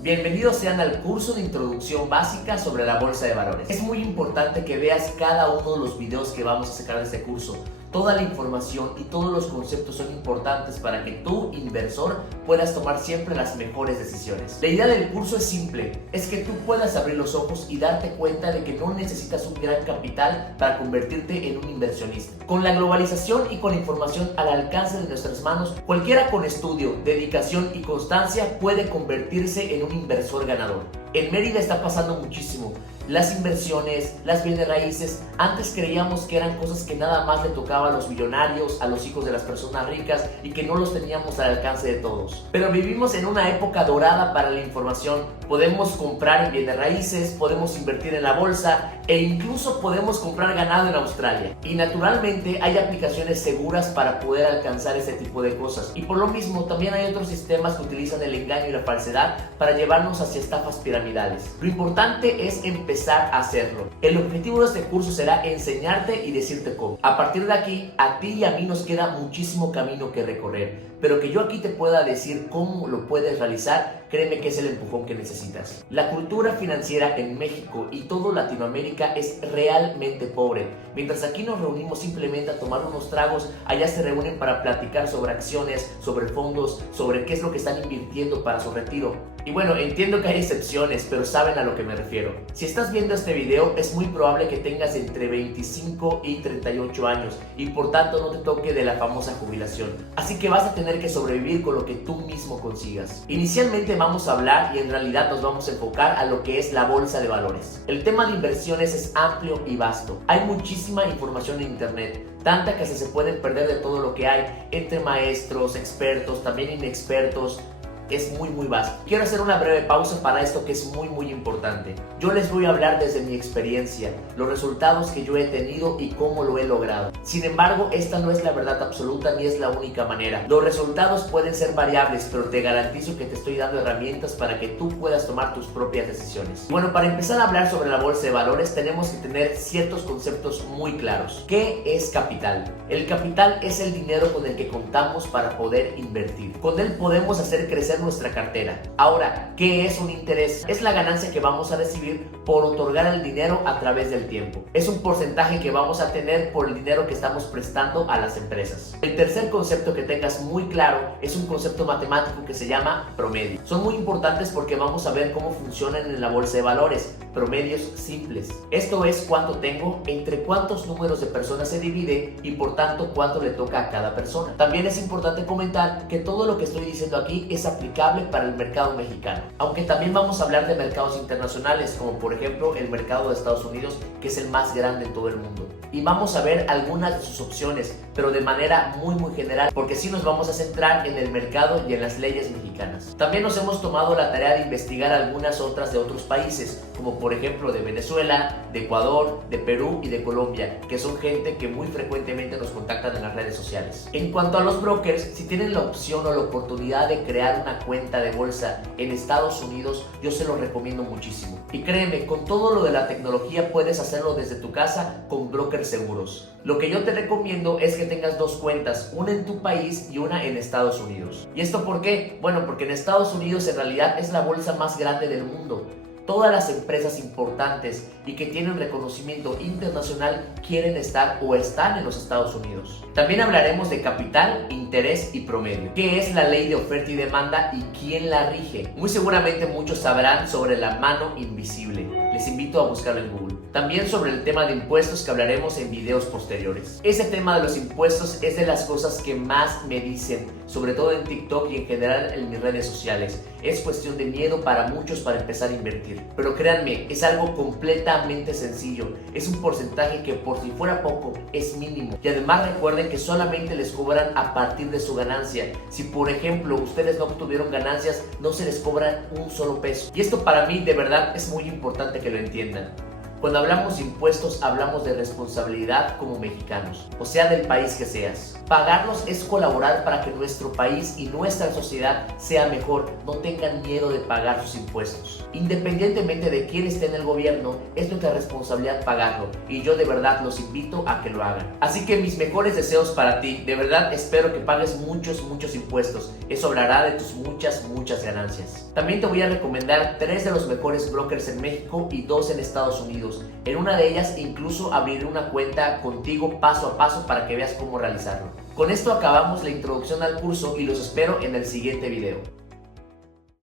Bienvenidos sean al curso de introducción básica sobre la bolsa de valores. Es muy importante que veas cada uno de los videos que vamos a sacar de este curso. Toda la información y todos los conceptos son importantes para que tú, inversor, puedas tomar siempre las mejores decisiones. La idea del curso es simple, es que tú puedas abrir los ojos y darte cuenta de que no necesitas un gran capital para convertirte en un inversionista. Con la globalización y con la información al alcance de nuestras manos, cualquiera con estudio, dedicación y constancia puede convertirse en un inversor ganador. En Mérida está pasando muchísimo. Las inversiones, las bienes raíces, antes creíamos que eran cosas que nada más le tocaban a los millonarios, a los hijos de las personas ricas y que no los teníamos al alcance de todos. Pero vivimos en una época dorada para la información. Podemos comprar en bienes raíces, podemos invertir en la bolsa e incluso podemos comprar ganado en Australia. Y naturalmente hay aplicaciones seguras para poder alcanzar ese tipo de cosas. Y por lo mismo también hay otros sistemas que utilizan el engaño y la falsedad para llevarnos hacia estafas piramidales. Lo importante es empezar a hacerlo. El objetivo de este curso será enseñarte y decirte cómo. A partir de aquí, a ti y a mí nos queda muchísimo camino que recorrer, pero que yo aquí te pueda decir cómo lo puedes realizar, créeme que es el empujón que necesitas. La cultura financiera en México y todo Latinoamérica es realmente pobre. Mientras aquí nos reunimos simplemente a tomar unos tragos, allá se reúnen para platicar sobre acciones, sobre fondos, sobre qué es lo que están invirtiendo para su retiro. Y bueno, entiendo que hay excepciones, pero saben a lo que me refiero. Si estás viendo este video, es muy probable que tengas entre 25 y 38 años y por tanto no te toque de la famosa jubilación. Así que vas a tener que sobrevivir con lo que tú mismo consigas. Inicialmente vamos a hablar y en realidad nos vamos a enfocar a lo que es la bolsa de valores. El tema de inversiones es amplio y vasto. Hay muchísima información en internet, tanta que se pueden perder de todo lo que hay entre maestros, expertos, también inexpertos. Es muy vasto. Quiero hacer una breve pausa para esto que es muy importante. Yo les voy a hablar desde mi experiencia, los resultados que yo he tenido y cómo lo he logrado. Sin embargo, esta no es la verdad absoluta ni es la única manera. Los resultados pueden ser variables, pero te garantizo que te estoy dando herramientas para que tú puedas tomar tus propias decisiones. Bueno, para empezar a hablar sobre la bolsa de valores tenemos que tener ciertos conceptos muy claros. ¿Qué es capital? El capital es el dinero con el que contamos para poder invertir. Con él podemos hacer crecer nuestra cartera. Ahora, ¿qué es un interés? Es la ganancia que vamos a recibir por otorgar el dinero a través del tiempo. Es un porcentaje que vamos a tener por el dinero que estamos prestando a las empresas. El tercer concepto que tengas muy claro es un concepto matemático que se llama promedio. Son muy importantes porque vamos a ver cómo funcionan en la bolsa de valores. Promedios simples. Esto es cuánto tengo, entre cuántos números de personas se divide y por tanto cuánto le toca a cada persona. También es importante comentar que todo lo que estoy diciendo aquí es aplicable para el mercado mexicano, aunque también vamos a hablar de mercados internacionales como por ejemplo el mercado de Estados Unidos, que es el más grande en todo el mundo. Y vamos a ver algunas de sus opciones, pero de manera muy general, porque sí nos vamos a centrar en el mercado y en las leyes mexicanas. También nos hemos tomado la tarea de investigar algunas otras de otros países, como por ejemplo de Venezuela, de Ecuador, de Perú y de Colombia, que son gente que muy frecuentemente nos contactan en las redes sociales. En cuanto a los brokers, si tienen la opción o la oportunidad de crear una cuenta de bolsa en Estados Unidos, yo se lo recomiendo muchísimo. Y créeme, con todo lo de la tecnología puedes hacerlo desde tu casa con brokers seguros. Lo que yo te recomiendo es que tengas dos cuentas, una en tu país y una en Estados Unidos. ¿Y esto por qué? Bueno, porque en Estados Unidos en realidad es la bolsa más grande del mundo. Todas las empresas importantes y que tienen reconocimiento internacional quieren estar o están en los Estados Unidos. También hablaremos de capital, interés y promedio. ¿Qué es la ley de oferta y demanda y quién la rige? Muy seguramente muchos sabrán sobre la mano invisible. Les invito a buscarlo en Google. También sobre el tema de impuestos que hablaremos en videos posteriores. Ese tema de los impuestos es de las cosas que más me dicen, sobre todo en TikTok y en general en mis redes sociales. Es cuestión de miedo para muchos para empezar a invertir. Pero créanme, es algo completamente sencillo. Es un porcentaje que por si fuera poco, es mínimo. Y además recuerden que solamente les cobran a partir de su ganancia. Si por ejemplo ustedes no obtuvieron ganancias, no se les cobra un solo peso. Y esto para mí de verdad es muy importante que lo entiendan. Cuando hablamos de impuestos, hablamos de responsabilidad como mexicanos, o sea, del país que seas. Pagarlos es colaborar para que nuestro país y nuestra sociedad sea mejor. No tengan miedo de pagar sus impuestos. Independientemente de quién esté en el gobierno, es nuestra responsabilidad pagarlo, y yo de verdad los invito a que lo hagan. Así que mis mejores deseos para ti. De verdad espero que pagues muchos impuestos. Eso hablará de tus muchas ganancias. También te voy a recomendar 3 de los mejores brokers en México y 2 en Estados Unidos. En una de ellas incluso abriré una cuenta contigo paso a paso para que veas cómo realizarlo. Con esto acabamos la introducción al curso y los espero en el siguiente video.